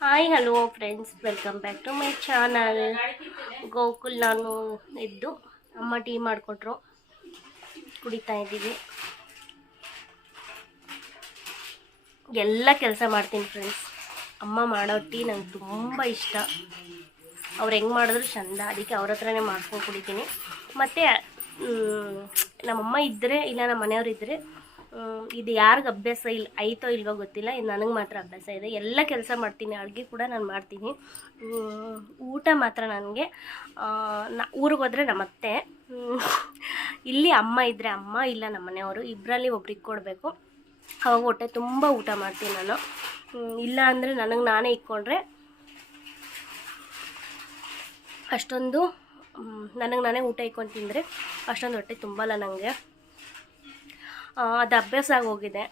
Hi hello friends welcome back to my channel Gokul ನಾನು ಇದ್ದು, ಅಮ್ಮ ಟೀ ಮಾಡಿಕೊಟ್ರು. ಕುಡಿತಾ ಇದ್ದೀವಿ. ಎಲ್ಲ ಕೆಲಸ ಮಾಡ್ತೀನಿ ಫ್ರೆಂಡ್ಸ್ ಅಮ್ಮ ಮಾಡೋ ಟೀ ನಂಗೆ ತುಂಬ ಇಷ್ಟ. ಅವ್ರು ಹೆಂಗೆ ಮಾಡಿದ್ರು ಚಂದ. ಅದಕ್ಕೆ ಅವ್ರ ಹತ್ರನೇ ಮಾಡ್ಕೊಂಡು ಕುಡಿತೀನಿ. ಮತ್ತು ನಮ್ಮಮ್ಮ ಇದ್ದರೆ ಇಲ್ಲ ನಮ್ಮ ಮನೆಯವ್ರು ಇದ್ದರೆ ಇದು ಯಾರಿಗೆ ಅಭ್ಯಾಸ ಇಲ್ಲ ಐತೋ ಇಲ್ವೋ ಗೊತ್ತಿಲ್ಲ, ಇದು ನನಗೆ ಮಾತ್ರ ಅಭ್ಯಾಸ ಇದೆ. ಎಲ್ಲ ಕೆಲಸ ಮಾಡ್ತೀನಿ, ಅಡುಗೆ ಕೂಡ ನಾನು ಮಾಡ್ತೀನಿ. ಊಟ ಮಾತ್ರ ನನಗೆ. ನಾ, ಊರಿಗೆ ಹೋದರೆ ನಮ್ಮ ಅತ್ತೆ. ಇಲ್ಲಿ ಅಮ್ಮ ಇದ್ದರೆ ಅಮ್ಮ, ಇಲ್ಲ ನಮ್ಮ ಮನೆಯವರು. ಇಬ್ಬರಲ್ಲಿ ಒಬ್ರಿಗೆ ಕೊಡಬೇಕು. ಅವಾಗ ಹೊಟ್ಟೆ ತುಂಬ ಊಟ ಮಾಡ್ತೀನಿ ನಾನು. ಇಲ್ಲ ಅಂದರೆ ನನಗೆ ನಾನೇ ಇಕ್ಕೊಂಡ್ರೆ ಅಷ್ಟೊಂದು ನನಗೆ ನಾನೇ ಊಟ ಇಕ್ಕೊಂಡು ತಿಂದರೆ ಅಷ್ಟೊಂದು ಹೊಟ್ಟೆ ತುಂಬಲ್ಲ ನನಗೆ ಅದು ಅಭ್ಯಾಸ ಆಗೋಗಿದೆ.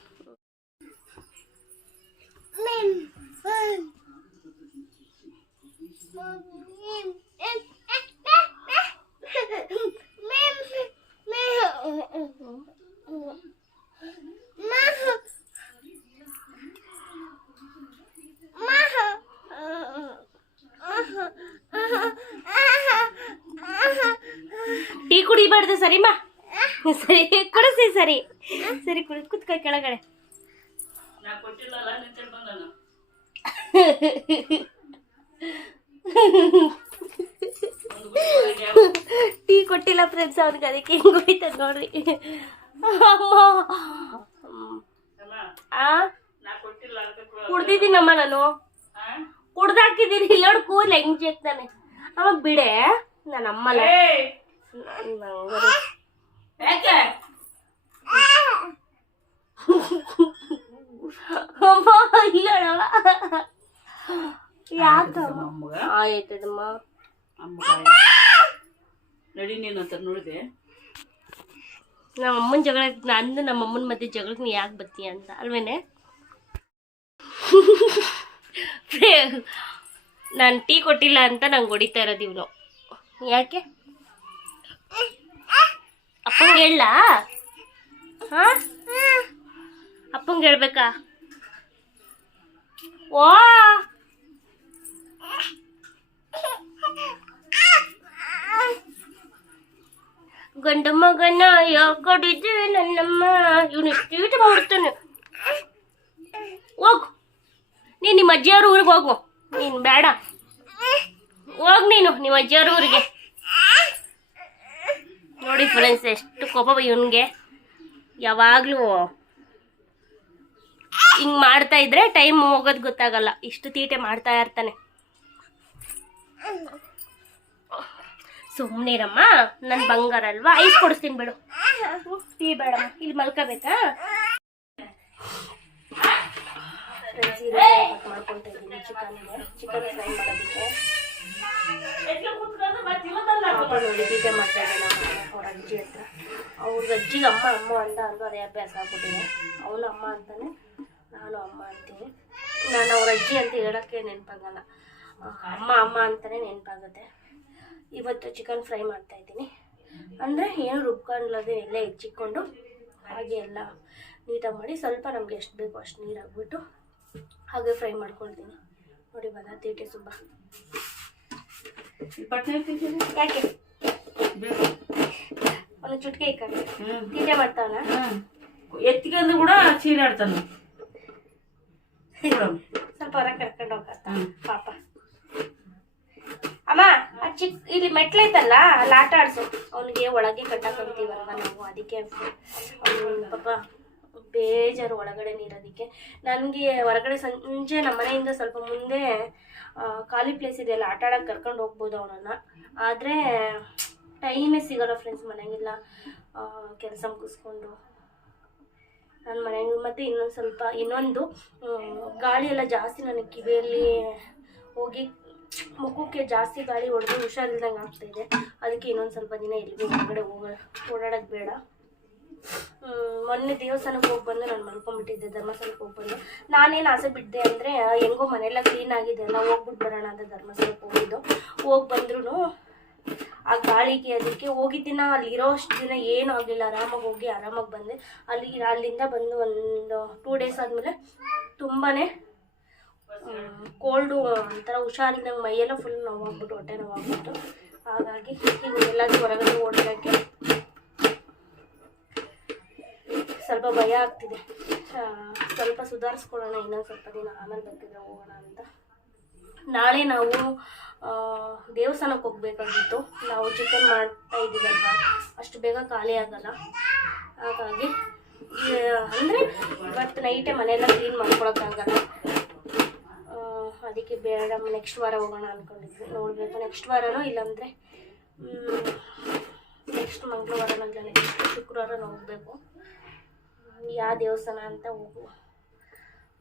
ಟೀ ಕುಡಿಬಾರ್ದು ಸರಿಮಾ? ಸರಿ ಕುಡಿಸಿ ಸರಿ. ಸರಿ ಕುಡಿ ಕುತ್ಕೋ ಕೆಳಗಡೆ. ಟೀ ಕೊಟ್ಟಿಲ್ಲ ಫ್ರೆಂಡ್ಸ್ ಅವ್ನಿಗೆ ಅದಕ್ಕೆ ಹಿಂಗೆ ಹೋಯ್ತದ ನೋಡ್ರಿ. ಕುಡ್ದಿದ್ದೀನಮ್ಮ ನಾನು. ಕುಡ್ದಾಕಿದ್ದೀನಿ ಇಲ್ಲ ನೋಡಿ ಕೂದಲು ಹೆಂಗ್ ಜೇಗ್ತಾನೆ ಅಮ್ಮ ಬಿಡೆ ನನ್ನ ನಂಗದು- ಯಾಕೆ? ಆಯ್ತದಮ್ಮ ನಡಿ ನೀನು ಅಂತ ನೋಡಿದೆ. ನಮ್ಮ ಅಮ್ಮನ ಜಗಳ ನಂದು ನಮ್ಮ ಅಮ್ಮನ ಮಧ್ಯೆ ಜಗಳಕ್ಕೆ ನೀ ಯಾಕೆ ಬರ್ತೀಯ ಅಂತ ಅಲ್ವೇನೆ? ನಾನು ಟೀ ಕೊಟ್ಟಿಲ್ಲ ಅಂತ ನಂಗೆ ಹೊಡಿತಾ ಇರೋದು ಇವನು. ಯಾಕೆ? ಅಪ್ಪಂಗೆ ಹೇಳ ಹಾ? ಅಪ್ಪಂಗೆ ಹೇಳ್ಬೇಕಾ? ಓ! ಗಂಡ ಮಗನ ಯಾಕಡಿದ್ದೆ ನನ್ನಮ್ಮ? ಇವನು ಇಷ್ಟು ಮಾಡ್ತಾನೆ. ಹೋಗು. ನೀನು ನಿಮ್ಮ ಅಜ್ಜಿಯವ್ರ ಊರಿಗೆ ಹೋಗು. ನೀನು ಬೇಡ. ಹೋಗ್ ನೀನು ನಿಮ್ಮ ಅಜ್ಜಿಯವ್ರ ಊರಿಗೆ. ನೋಡಿ ಫ್ರೆಂಡ್ಸ್ ಎಷ್ಟು ಕೋಪ ಇವನಿಗೆ. ಯಾವಾಗಲೂ ಹಿಂಗೆ ಮಾಡ್ತಾ ಇದ್ರೆ ಟೈಮ್ ಹೋಗೋದು ಗೊತ್ತಾಗಲ್ಲ. ಇಷ್ಟು ತೀಟೆ ಮಾಡ್ತಾ ಇರ್ತಾನೆ. ಸುಮ್ಮನಿರಮ್ಮ ನನ್ನ ಬಂಗಾರ ಅಲ್ವಾ? ಐಸ್ ಕೊಡಿಸ್ತೀನಿ ಬಿಡು. ಟೀ ಬೇಡಮ್ಮ, ಇಲ್ಲಿ ಮಲ್ಕೋಬೇಕಾ? ಮಾಡ್ಕೊಳ್ತಾ ಇದ್ದೀನಿ ಚಿಕನ್ ಚಿಕನ್ ಫ್ರೈ ಮಾಡೋದಕ್ಕೆ. ಇದ್ದಾನೆ ಅವ್ರ ಅಜ್ಜಿ ಹತ್ರ. ಅವ್ರ ಅಜ್ಜಿಗೆ ಅಮ್ಮ ಅಮ್ಮ ಅಂತ ಅಂದು ಅದೇ ಅಭ್ಯಾಸ ಆಗ್ಬಿಟ್ಟಿದೆ. ಅವನು ಅಮ್ಮ ಅಂತಾನೆ ನಾನು ಅಮ್ಮ ಅಂತೀನಿ. ನಾನು ಅವ್ರ ಅಜ್ಜಿ ಅಂತ ಹೇಳೋಕ್ಕೆ ನೆನಪಾಗಲ್ಲ. ಅಮ್ಮ ಅಮ್ಮ ಅಂತಾನೆ ನೆನಪಾಗುತ್ತೆ. ಇವತ್ತು ಚಿಕನ್ ಫ್ರೈ ಮಾಡ್ತಾ ಇದ್ದೀನಿ. ಅಂದರೆ ಏನು ರುಬ್ಕೊಂಡ್ಲದೆ ಎಲ್ಲ ಹೆಚ್ಚಿಕೊಂಡು ಹಾಗೆ ಎಲ್ಲ ನೀಟಾಗಿ ಮಾಡಿ ಸ್ವಲ್ಪ ನಮಗೆ ಎಷ್ಟು ಬೇಕೋ ಅಷ್ಟು ನೀರು ಹಾಕ್ಬಿಟ್ಟು ಹಾಗೆ ಫ್ರೈ ಮಾಡ್ಕೊಳ್ತೀನಿ. ನೋಡಿ ಬದ ತೀಟೆ ಸುಬ್ಬ ಪಟ್ನೆ ತಿಂತೀನಿ ಯಾಕೆ ಬೇಕು ಅವನು ಚುಟ್ಕೆ ಇಕ್ಕಾನೆ ಹ್ಮ್ ತೀಟೆ ಮಾಡ್ತಾವನ ಹ್ಮ್ ಎತ್ತಿಗೆಂದು ಕೂಡ ಚೀರಾಡ್ತಾನ ಸ್ವಲ್ಪ ಹೊರ ಕರ್ಕೊಂಡು ಹೋಗತ್ತ. ಹ್ಮ್. ಪಾಪ. ಅಮ್ಮ ಆ ಚಿಕ್ಕ ಇಲ್ಲಿ ಮೆಟ್ಲೈತಲ್ಲ ಅಲ್ಲಿ ಆಟ ಆಡ್ಸು. ಅವನಿಗೆ ಒಳಗೆ ಕಟ್ಟಾಕಂತೀವಲ್ವ ನಾವು ಅದಕ್ಕೆ ಅವ್ನು ಪಾಪ ಬೇಜಾರು ಒಳಗಡೆ ನೀರೋದಕ್ಕೆ. ನನಗೆ ಹೊರಗಡೆ ಸಂಜೆ ನಮ್ಮ ಮನೆಯಿಂದ ಸ್ವಲ್ಪ ಮುಂದೆ ಖಾಲಿ ಪ್ಲೇಸ್ ಇದೆಯಲ್ಲ, ಆಟ ಆಡಕ್ಕೆ ಕರ್ಕೊಂಡು ಹೋಗ್ಬೋದು ಅವನನ್ನು. ಆದರೆ ಟೈಮೇ ಸಿಗೋಲ್ಲ ಫ್ರೆಂಡ್ಸ್ ಮನೆಗೆಲ್ಲ ಕೆಲಸ ಮುಗಿಸ್ಕೊಂಡು. ನನ್ನ ಮನೆಗೆ ಮತ್ತು ಇನ್ನೊಂದು ಸ್ವಲ್ಪ, ಇನ್ನೊಂದು ಗಾಳಿ ಎಲ್ಲ ಜಾಸ್ತಿ ನನಗೆ ಕಿವಿಯಲ್ಲಿ ಹೋಗಿ, ಮುಖಕ್ಕೆ ಜಾಸ್ತಿ ಗಾಳಿ ಹೊಡೆದು ಹುಷಾರಿಲ್ದಂಗೆ ಆಗ್ತಾಯಿದೆ ಅದಕ್ಕೆ ಇನ್ನೊಂದು ಸ್ವಲ್ಪ ದಿನ ಎಲ್ಲಿಗೂ ಹೊರಗಡೆ ಹೋಗ ಓಡಾಡೋದು ಬೇಡ. ಮೊನ್ನೆ ದೇವಸ್ಥಾನಕ್ಕೆ ಹೋಗಿ ಬಂದು ನಾನು ಮಲ್ಕೊಂಡ್ಬಿಟ್ಟಿದ್ದೆ, ಧರ್ಮಸ್ಥಳಕ್ಕೆ ಹೋಗಿ ಬಂದು. ನಾನೇನು ಆಸೆ ಬಿಟ್ಟೆ ಅಂದರೆ ಹೆಂಗೋ ಮನೆಯೆಲ್ಲ ಕ್ಲೀನ್ ಆಗಿದೆ ಅಲ್ಲ ಹೋಗ್ಬಿಟ್ಟು ಬರೋಣ ಅಂತ ಧರ್ಮಸ್ಥಳಕ್ಕೆ ಹೋಗಿದ್ದು. ಹೋಗಿ ಬಂದ್ರೂ ಆ ಗಾಳಿಗೆ, ಅದಕ್ಕೆ ಹೋಗಿದ್ದಿನ ಅಲ್ಲಿ ಇರೋ ಅಷ್ಟು ದಿನ ಏನೂ ಆಗಲಿಲ್ಲ. ಆರಾಮಾಗಿ ಹೋಗಿ ಆರಾಮಾಗಿ ಬಂದೆ. ಅಲ್ಲಿ, ಅಲ್ಲಿಂದ ಬಂದು ಒಂದು ಟೂ ಡೇಸ್ ಆದಮೇಲೆ ತುಂಬಾ ಕೋಲ್ಡು ಒಂಥರ ಹುಷಾರಿಂದ ಮೈಯೆಲ್ಲ ಫುಲ್ ನೋವಾಗ್ಬಿಟ್ಟು, ಹೊಟ್ಟೆ ನೋವಾಗ್ಬಿಟ್ಟು. ಹಾಗಾಗಿ ಈಗ ಎಲ್ಲದೂ ಹೊರಗಡೆ ಓಡೋಕ್ಕೆ ಸ್ವಲ್ಪ ಭಯ ಆಗ್ತಿದೆ. ಸ್ವಲ್ಪ ಸುಧಾರಿಸ್ಕೊಳ್ಳೋಣ, ಇನ್ನೊಂದು ಸ್ವಲ್ಪ ದಿನ ಆಮೇಲೆ ಬೇಕಿದ್ರೆ ಹೋಗೋಣ ಅಂತ. ನಾಳೆ ನಾವು ದೇವಸ್ಥಾನಕ್ಕೆ ಹೋಗ್ಬೇಕಾಗಿತ್ತು. ನಾವು ಚಿಕನ್ ಮಾಡ್ತಾ ಇದ್ದೀವಲ್ವ? ಅಷ್ಟು ಬೇಗ ಖಾಲಿ ಆಗಲ್ಲ. ಹಾಗಾಗಿ ಅಂದರೆ ಇವತ್ತು ನೈಟೇ ಮನೆಯೆಲ್ಲ ಕ್ಲೀನ್ ಮಾಡ್ಕೊಳಕ್ಕಾಗಲ್ಲ ಅದಕ್ಕೆ ಬೇಡ ನೆಕ್ಸ್ಟ್ ವಾರ ಹೋಗೋಣ ಅಂದ್ಕೊಂಡಿದ್ವಿ ನೋಡಬೇಕು ನೆಕ್ಸ್ಟ್ ವಾರನೋ ಇಲ್ಲಾಂದರೆ ನೆಕ್ಸ್ಟ್ ಮಂಗಳವಾರ ನಂಗೆ ನೆಕ್ಸ್ಟ್ ಶುಕ್ರವಾರ ಹೋಗಬೇಕು ಯಾವ ದೇವಸ್ಥಾನ ಅಂತ ಹೋಗು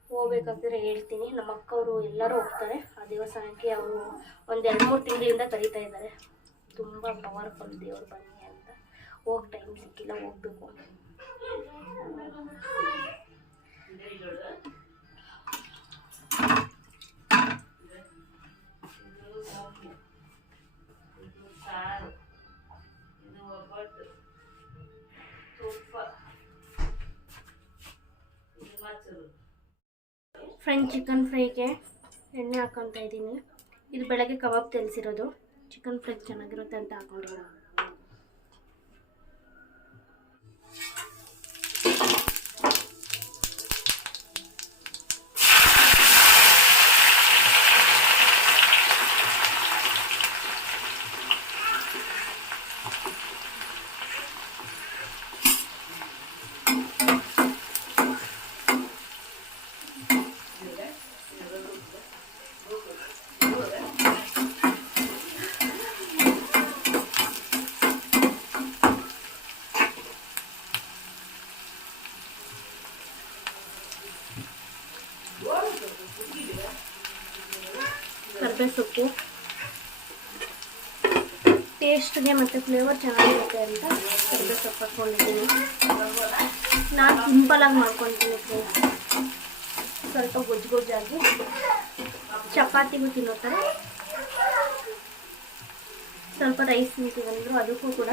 ಹೋಗ್ಬೇಕಾದ್ರೆ ಹೇಳ್ತೀನಿ. ನಮ್ಮ ಅಕ್ಕವರು ಎಲ್ಲರೂ ಹೋಗ್ತಾರೆ. ಆ ದೇವಸ್ಥಾನಕ್ಕೆ ಅವರು ಒಂದು ಎರಡು ಮೂರು ತಿಂಗಳಿಂದ ಕರೀತಾ ಇದ್ದಾರೆ. ತುಂಬ ಪವರ್ಫುಲ್ ದೇವರು ಬನ್ನಿ ಅಂತ. ಹೋಗಿ ಟೈಮ್ ಸಿಕ್ಕಿಲ್ಲ, ಹೋಗ್ಬೇಕು. ಫ್ರೆಂಚ್ ಚಿಕನ್ ಫ್ರೈಗೆ ಎಣ್ಣೆ ಹಾಕೊತಾ ಇದ್ದೀನಿ ಇದು ಬೆಳಗ್ಗೆ ಕಬಾಬ್ ತೆಲ್ಸಿರೋದು. ಚಿಕನ್ ಫ್ರೈ ಚೆನ್ನಾಗಿರುತ್ತೆ ಅಂತ ಹಾಕೊಂಡಿರೋದು ಕರ್ಬೇ ಸೊಪ್ಪು ಟೇಸ್ಟ್ಗೆ ಮತ್ತು ಫ್ಲೇವರ್ ಚೆನ್ನಾಗಿರುತ್ತೆ ಅಂತ ಕರ್ಬೇ ಸೊಪ್ಪು ಹಾಕ್ಕೊಂಡಿದ್ದೀನಿ. ನಾನು ಸಿಂಪಲಾಗಿ ಮಾಡ್ಕೊತೀನಿ ಫ್ರೆಂಡ್ಸ್. ಸ್ವಲ್ಪ ಗೊಜ್ಜು ಗೊಜ್ಜಾಗಿ ಚಪಾತಿಗೂ ತಿನ್ನೋ ಥರ ಸ್ವಲ್ಪ ರೈಸ್ ತಿಂತೀವಂದ್ರು ಅದಕ್ಕೂ ಕೂಡ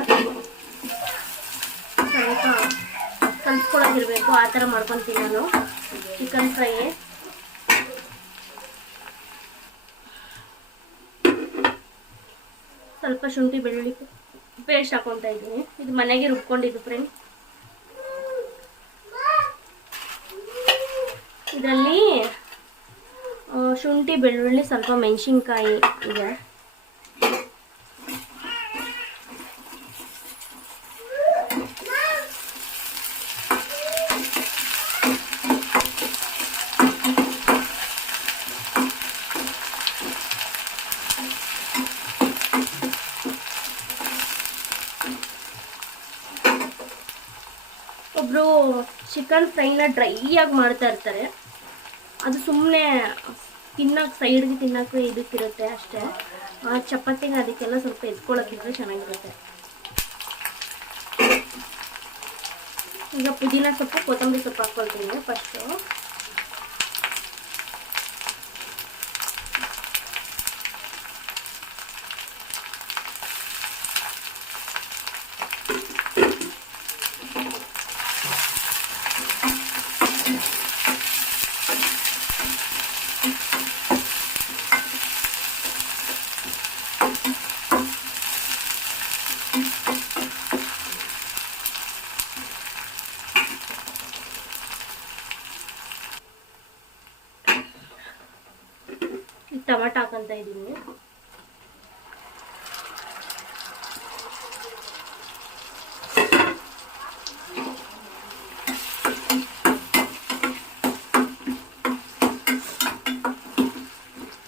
ಸ್ವಲ್ಪ ಕಲ್ಸ್ಕೊಳ್ಳೋದಿರಬೇಕು ಆ ಥರ ಮಾಡ್ಕೊತೀನಿ ನಾನು. ಚಿಕನ್ ಫ್ರೈ ಸ್ವಲ್ಪ ಶುಂಠಿ ಬೆಳ್ಳುಳ್ಳಿ ಪೇಸ್ಟ್ ಹಾಕೊತಾ ಇದ್ದೀನಿ. ಇದು ಮನೆಗೆ ರುಬ್ಕೊಂಡಿದ್ದು ಫ್ರೆಂಡ್. ಇದರಲ್ಲಿ ಶುಂಠಿ ಬೆಳ್ಳುಳ್ಳಿ, ಸ್ವಲ್ಪ ಮೆಣಸಿನ್ಕಾಯಿ ಇದೆ. ಚಿಕನ್ ಫ್ರೈನ ಡ್ರೈಯಾಗಿ ಮಾಡ್ತಾ ಇರ್ತಾರೆ. ಅದು ಸುಮ್ಮನೆ ತಿನ್ನಕ್ಕೆ ಸೈಡ್ಗೆ ತಿನ್ನಕ್ಕೆ ಇದಕ್ಕಿರುತ್ತೆ ಅಷ್ಟೇ. ಆ ಚಪಾತಿಗೆ ಅದಕ್ಕೆಲ್ಲ ಸ್ವಲ್ಪ ಎತ್ಕೊಳ್ಳೋಕ್ಕಿದ್ರೆ ಚೆನ್ನಾಗಿರುತ್ತೆ. ಈಗ ಪುದೀನ ಸೊಪ್ಪು, ಕೊತ್ತಂಬರಿ ಸೊಪ್ಪು ಹಾಕ್ಕೊಳ್ತೀನಿ ಫಸ್ಟು ಟೊಮೆಟೊ ಹಾಕೊಂತ ಇದ್ದೀನಿ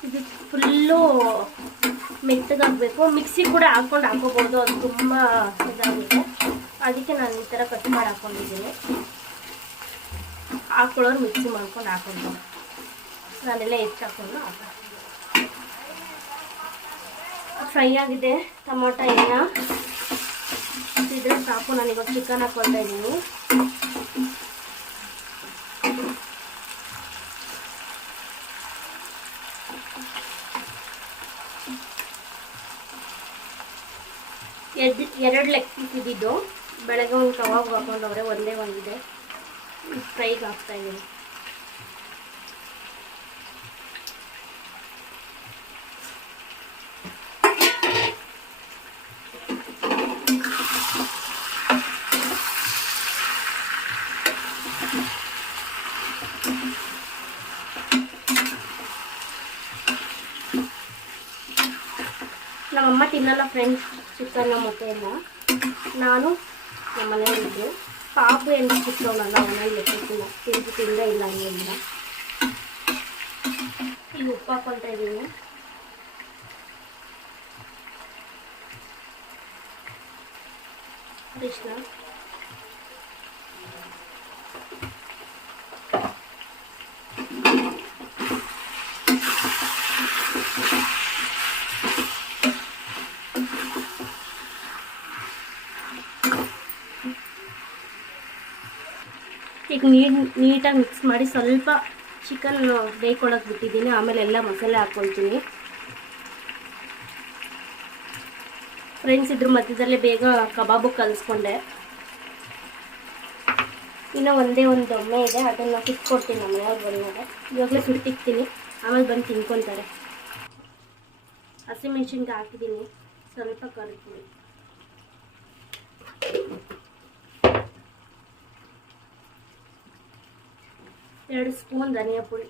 ಇದು ಫುಲ್ಲು ಮೆತ್ತಗಾಗಬೇಕು ಮಿಕ್ಸಿ ಕೂಡ ಹಾಕೊಂಡು ಹಾಕೋಬೋದು. ಅದು ತುಂಬ ಇದಾಗುತ್ತೆ. ಅದಕ್ಕೆ ನಾನು ಈ ಥರ ಕಟ್ ಮಾಡಿ ಹಾಕ್ಕೊಂಡಿದ್ದೀನಿ ಹಾಕೊಳ್ಳೋರು ಮಿಕ್ಸಿ ಮಾಡ್ಕೊಂಡು ಹಾಕೊಂಡು ನಾನೆಲ್ಲ ಎತ್ತಿ ಹಾಕೊಂಡು ಹಾಕೊಂಡು ಫ್ರೈ ಆಗಿದೆ. ಟೊಮೊಟೊ ಎಲ್ಲ ಇದ್ರೆ ಸಾಕು. ನಾನೀಗ ಚಿಕನ್ ಹಾಕ್ಕೊಳ್ತಾ ಇದ್ದೀನಿ. ಎರಡು ಎರಡು ಲೆಗ್ ಪೀಸ್ ಇದ್ದಿದ್ದು. ಬೆಳಗ್ಗೆ ಒಂದು ಕಬಾಬ್ ಹಾಕೊಂಡವ್ರೆ, ಒಂದೇ ಒಂದಿದೆ. ಫ್ರೈಗೆ ಹಾಕ್ತಾಯಿದ್ದೀನಿ ನಮ್ಮಮ್ಮ ತಿನ್ನಲ್ಲ ಫ್ರೆಂಡ್ಸ್ ಚಿಕನ್ನ ಮೊಟ್ಟೆಯನ್ನು ನಾನು ನಮ್ಮ ಮನೆಯವರಿದ್ದು ಪಾಪು ಎಂದು ಚಿಕ್ಕವನಲ್ಲ ಮನೆಯಲ್ಲಿ ಲೆಕ್ಕಿಲ್ಲ ತಿಂದು ತಿಂದೇ ಇಲ್ಲ ಅನ್ನೋದಿಲ್ಲ ಈಗ ಉಪ್ಪು ಹಾಕೊಳ್ತಾ ಇದ್ದೀನಿ. ಕೃಷ್ಣ. ಈಗ ನೀರು ನೀಟಾಗಿ ಮಿಕ್ಸ್ ಮಾಡಿ ಸ್ವಲ್ಪ ಚಿಕನ್ ಬೇಯ್ಕೊಳಕ್ಕೆ ಬಿಟ್ಟಿದ್ದೀನಿ. ಆಮೇಲೆ ಎಲ್ಲ ಮಸಾಲೆ ಹಾಕ್ಕೊಳ್ತೀನಿ. ಫ್ರೆಂಡ್ಸ್ ಇದ್ರ ಮಧ್ಯದಲ್ಲೇ ಬೇಗ ಕಬಾಬು ಕಲಿಸ್ಕೊಂಡೆ. ಇನ್ನೂ ಒಂದೇ ಒಂದು ದೊಮ್ಮೆ ಇದೆ. ಅದನ್ನು ಕಿತ್ಕೊಡ್ತೀನಿ ನಮ್ಮ ಮನೆಯವ್ರು ಬಂದಾಗ. ಇವಾಗಲೇ ಸುಡ್ತಿಕ್ತೀನಿ ಆಮೇಲೆ ಬಂದು ತಿನ್ಕೊತಾರೆ. ಹಸಿಮೆಣ್ಸಿನ್ಗೆ ಹಾಕಿದ್ದೀನಿ. ಸ್ವಲ್ಪ ಕರಿದ್ಬಿಡಿ ಎರಡು ಸ್ಪೂನ್ ಧನಿಯಾ ಪುಡಿ.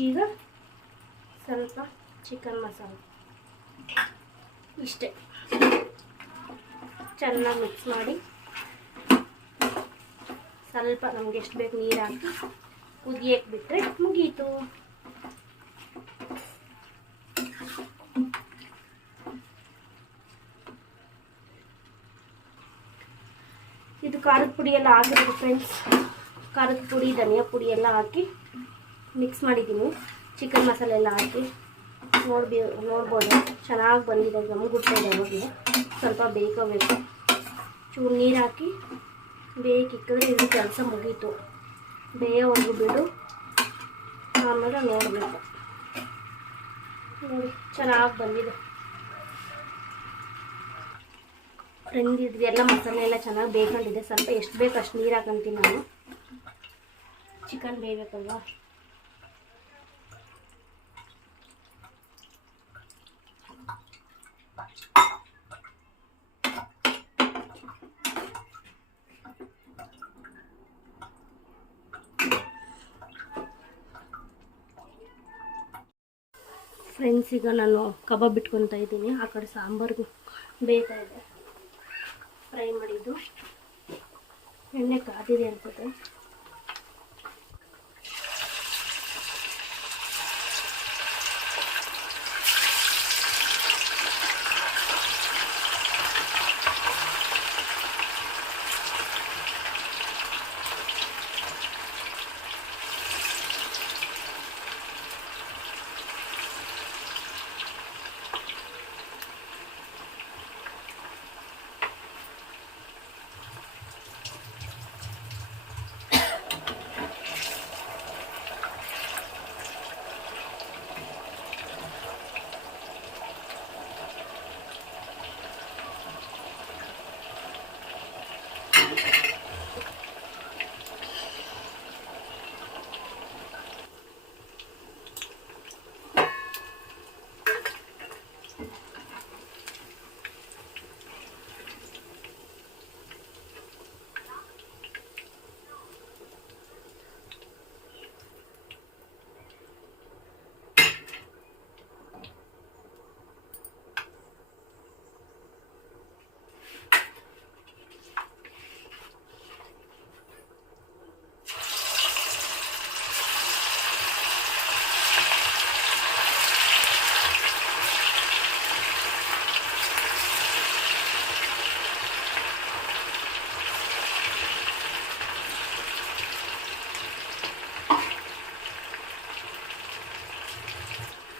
ಈಗ ಸ್ವಲ್ಪ ಚಿಕನ್ ಮಸಾಲ ಇಷ್ಟೇ. ಚೆನ್ನಾಗಿ ಮಿಕ್ಸ್ ಮಾಡಿ. ಸ್ವಲ್ಪ ನಮ್ಗೆ ಎಷ್ಟು ಬೇಕು ನೀರು ಹಾಕಿ ಕುದಿಯಕ್ಕೆ ಬಿಟ್ಟರೆ ಮುಗೀತು ಇದು ಖಾರದ ಪುಡಿ ಎಲ್ಲ ಹಾಕಿದ್ರು ಫ್ರೆಂಡ್ಸ್ ಖಾರದ ಪುಡಿ, ಧನಿಯಾ ಪುಡಿ ಎಲ್ಲ ಹಾಕಿ ಮಿಕ್ಸ್ ಮಾಡಿದ್ದೀನಿ. ಚಿಕನ್ ಮಸಾಲೆ ಎಲ್ಲ ಹಾಕಿ. ನೋಡ್ಬಿ, ನೋಡ್ಬೋದು. ಚೆನ್ನಾಗಿ ಬಂದಿದೆ ಗಮಗುಡ್ತಾ ಇದೆ ಅವಾಗಲೇ ಸ್ವಲ್ಪ ಬೇಕಾಗಬೇಕು ಚೂರು ನೀರು ಹಾಕಿ ಬೇಕಿಕ್ಕಿದ್ರೆ ಇದು ಕೆಲಸ ಮುಗೀತು. ಬೇಯೋವರೆಗೂ ಬಿಡು. ಆಮೇಲೆ ನೋಡಬೇಕು. ನೋಡಿ, ಚೆನ್ನಾಗಿ ಬಂದಿದೆ. ಫ್ರೆಂಡ್ ಇದೆಲ್ಲ ಮಸಾಲೆ ಎಲ್ಲ ಚೆನ್ನಾಗಿ ಬೇಯ್ಕೊಂಡಿದೆ ಸ್ವಲ್ಪ ಎಷ್ಟು ಬೇಕು ಅಷ್ಟು ನೀರು ಹಾಕಂತೀನಿ ನಾನು ಚಿಕನ್ ಬೇಯಬೇಕಲ್ವಾ ಫ್ರೆಂಡ್ಸ್ ಈಗ ನಾನು ಕಬಾಬ್ ಇಟ್ಕೊತಾ ಇದ್ದೀನಿ ಆ ಕಡೆ ಸಾಂಬಾರ್ಗೂ ಬೇಯ್ತಾ ಇದೆ ಫ್ರೈ ಮಾಡಿದ್ದು. ಎಣ್ಣೆ ಕಾದಿದೆ ಅನ್ಸುತ್ತೆ.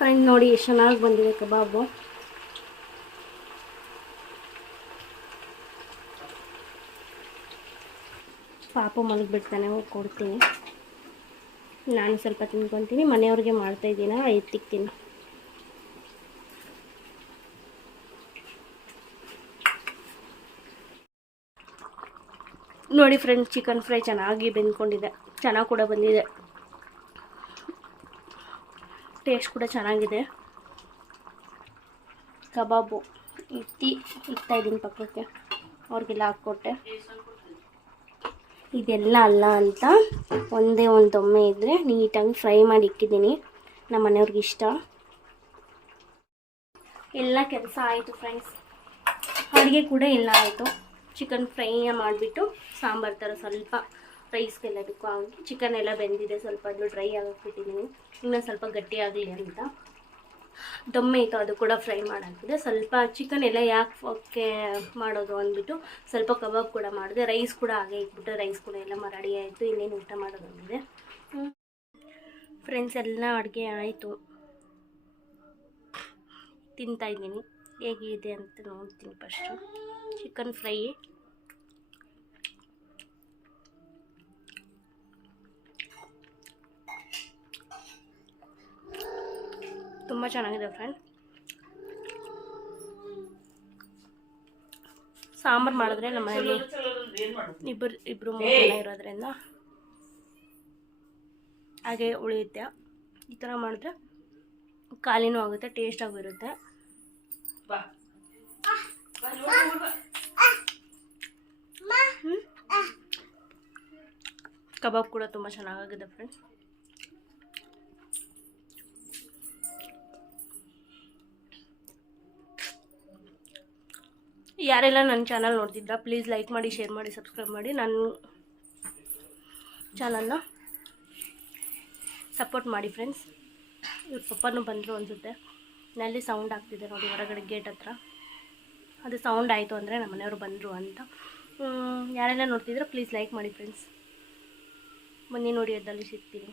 ಫ್ರೆಂಡ್ ನೋಡಿ ಎಷ್ಟು ಚೆನ್ನಾಗಿ ಬಂದಿದೆ ಕಬಾಬು. ಪಾಪು ಮಲಗಿಬಿಡ್ತಾನೆ, ಹೋಗಿ ಕೊಡ್ತೀನಿ. ನಾನು ಸ್ವಲ್ಪ ತಿನ್ಕೊತೀನಿ, ಮನೆಯವ್ರಿಗೆ ಮಾಡ್ತಾ ಇದ್ದೀನ ಐದು ತಿಕ್ತೀನಿ ನೋಡಿ ಫ್ರೆಂಡ್ಸ್, ಚಿಕನ್ ಫ್ರೈ ಚೆನ್ನಾಗಿ ಬೆಂದ್ಕೊಂಡಿದೆ, ಚೆನ್ನಾಗಿ ಕೂಡ ಬಂದಿದೆ. ಟೇಸ್ಟ್ ಕೂಡ ಚೆನ್ನಾಗಿದೆ. ಕಬಾಬು ಇಟ್ಟಿ ಇದ್ದೀನಿ ಪಕ್ಕಕ್ಕೆ. ಅವ್ರಿಗೆಲ್ಲ ಹಾಕ್ಕೊಟ್ಟೆ. ಇದೆಲ್ಲ ಅಲ್ಲ ಅಂತ ಒಂದೇ ಒಂದು ದೊಮ್ಮೆ ಇದ್ದರೆ ನೀಟಾಗಿ ಫ್ರೈ ಮಾಡಿ ಇಟ್ಟಿದ್ದೀನಿ. ನಮ್ಮ ಮನೆಯವ್ರಿಗೆ ಇಷ್ಟ. ಎಲ್ಲ ಕೆಲಸ ಆಯಿತು ಫ್ರೆಂಡ್ಸ್. ಅಡುಗೆ ಕೂಡ ಎಲ್ಲ ಆಯಿತು. ಚಿಕನ್ ಫ್ರೈ ಮಾಡಿಬಿಟ್ಟು ಸಾಂಬಾರು ಥರ ಸ್ವಲ್ಪ ರೈಸ್ಗೆಲ್ಲದಕ್ಕೂ ಹಾಕಿ ಚಿಕನ್ ಎಲ್ಲ ಬೆಂದಿದೆ. ಸ್ವಲ್ಪ ಅದು ಡ್ರೈ ಆಗಿಬಿಟ್ಟಿದ್ದೀನಿ ಇನ್ನೊಂದು ಸ್ವಲ್ಪ ಗಟ್ಟಿ ಆಗಲಿ ಅಂತ. ದೊಮ್ಮೆ ಇತ್ತು ಅದು ಕೂಡ ಫ್ರೈ ಮಾಡಾಕಿದೆ ಸ್ವಲ್ಪ ಚಿಕನ್ ಎಲ್ಲ ಯಾಕೆ ಮಾಡೋದು ಅಂದ್ಬಿಟ್ಟು ಸ್ವಲ್ಪ ಕಬಾಬ್ ಕೂಡ ಮಾಡಿದೆ. ರೈಸ್ ಕೂಡ ಹಾಗೆ ಇಟ್ಬಿಟ್ಟು ರೈಸ್ ಕೂಡ ಎಲ್ಲ ಮರಡಿ ಆಯಿತು. ಇನ್ನೇನು ಊಟ ಮಾಡೋದು ಅಂದಿದೆ ಫ್ರೆಂಡ್ಸ್ ಎಲ್ಲ ಅಡುಗೆ ಆಯಿತು. ತಿಂತಾಯಿದ್ದೀನಿ ಹೇಗಿದೆ ಅಂತ ನೋಡ್ತೀನಿ ಫಸ್ಟು ಚಿಕನ್ ಫ್ರೈ ತುಂಬ ಚೆನ್ನಾಗಿದೆ ಫ್ರೆಂಡ್ ಸಾಂಬಾರು ಮಾಡಿದ್ರೆ ನಮ್ಮ ಮನೆಯಲ್ಲಿ ಇಬ್ಬರು ಇಬ್ಬರು ಮೂರು ಜನ ಇರೋದ್ರಿಂದ ಹಾಗೆ ಉಳಿಯುತ್ತೆ. ಈ ಥರ ಮಾಡಿದ್ರೆ ಖಾಲಿನೂ ಆಗುತ್ತೆ ಟೇಸ್ಟಾಗೂ ಇರುತ್ತೆ. ಕಬಾಬ್ ಕೂಡ ತುಂಬ ಚೆನ್ನಾಗಾಗಿದೆ ಫ್ರೆಂಡ್ಸ್ ಯಾರೆಲ್ಲ ನನ್ನ ಚಾನಲ್ ನೋಡ್ತಿದ್ರ ಪ್ಲೀಸ್ ಲೈಕ್ ಮಾಡಿ ಶೇರ್ ಮಾಡಿ ಸಬ್ಸ್ಕ್ರೈಬ್ ಮಾಡಿ. ನನ್ನ ಚಾನಲ್ನ ಸಪೋರ್ಟ್ ಮಾಡಿ ಫ್ರೆಂಡ್ಸ್ ಇವ್ರ ಪಪ್ಪನೂ ಬಂದರು ಅನಿಸುತ್ತೆ. ನಲ್ಲಿ ಸೌಂಡ್ ಆಗ್ತಿದೆ ನೋಡಿ, ಹೊರಗಡೆ ಗೇಟ್ ಹತ್ರ. ಅದು ಸೌಂಡ್ ಆಯಿತು ಅಂದರೆ ನಮ್ಮ ಮನೆಯವರು ಬಂದರು ಅಂತ. ಯಾರೆಲ್ಲ ನೋಡ್ತಿದ್ರೆ ಪ್ಲೀಸ್ ಲೈಕ್ ಮಾಡಿ ಫ್ರೆಂಡ್ಸ್ ಬನ್ನಿ ನೋಡಿ ಅದರಲ್ಲಿ ಸಿಗ್ತೀನಿ.